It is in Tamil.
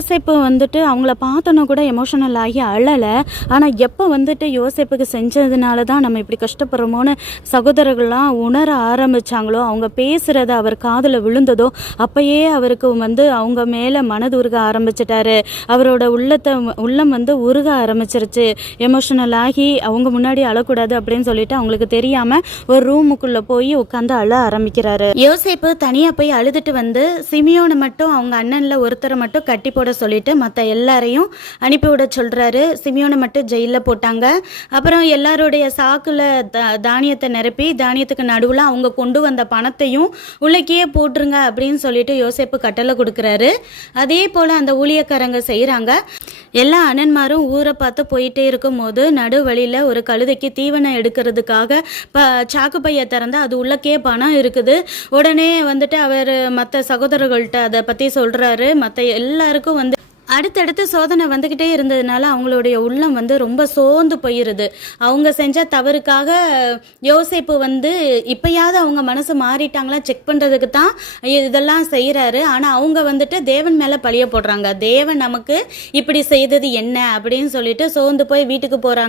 யோசேப்பு வந்துட்டு அவங்கள பார்த்தோன்னா கூட எமோஷனல் ஆகி அழலை. ஆனால் எப்போ வந்துட்டு யோசேப்புக்கு செஞ்சதுனால தான் நம்ம இப்படி கஷ்டப்படுறோமோன்னு சகோதரர்கள்லாம் உணர ஆரம்பித்தாங்களோ, அவங்க பேசுகிறத அவர் காதில் விழுந்ததோ அப்பயே அவருக்கு அவங்க மேலே மனதுருக ஆரம்பிச்சிட்டாரு. அவரோட உள்ளம் உருக ஆரம்பிச்சிருச்சு. எமோஷனல் ஆகி அவங்க முன்னாடி அழக்கூடாது அப்படின்னு சொல்லிட்டு அவங்களுக்கு தெரியாமல் ஒரு ரூமுக்குள்ளே போய் உட்காந்து அழ ஆரம்பிக்கிறாரு. யோசேப்பு தனியாக போய் அழுதுட்டு சிமியோனை மட்டும் அவங்க அண்ணனில் ஒருத்தரை மட்டும் கட்டி போட சொல்லிட்டு மற்ற எல்லாரையும் அனுப்பிவிட சொல்கிறாரு. சிமியோனை மட்டும் ஜெயிலில் போட்டாங்க. அப்புறம் எல்லாருடைய சாக்குல தானியத்தை நிரப்பி தானியத்துக்கு நடுவில் அவங்க கொண்டு வந்த பணத்தையும் உள்ளக்கே போட்டுருங்க அப்படின்னு சொல்லிட்டு யோசேப்பு கட்டளை கொடுக்குறாரு. அதே போல் அந்த ஊழியக்காரங்க செய்கிறாங்க. எல்லா அண்ணன்மாரும் ஊரை பார்த்து போயிட்டே இருக்கும்போது நடு வழியில் ஒரு கழுதைக்கு தீவனம் எடுக்கிறதுக்காக சாக்கு பையை திறந்து அது உள்ளக்கே பணம் இருக்குது. உடனே அவர் மற்ற சகோதரர்கள்ட்ட அதை பற்றி சொல்கிறாரு. மற்ற எல்லாருக்கும் அடுத்தடுத்து சோதனை வந்துக்கிட்டே இருந்ததுனால அவங்களுடைய உள்ளம் ரொம்ப சோர்ந்து போயிடுது. அவங்க செஞ்ச தவறுக்காக யோசேப்பு இப்பயாவது அவங்க மனசு மாறிட்டாங்களா செக் பண்ணுறதுக்கு தான் இதெல்லாம் செய்கிறாரு. ஆனால் அவங்க தேவன் மேலே பழிய போடுறாங்க. தேவன் நமக்கு இப்படி செய்தது என்ன அப்படின்னு சொல்லிட்டு சோர்ந்து போய் வீட்டுக்கு போகிறாங்க.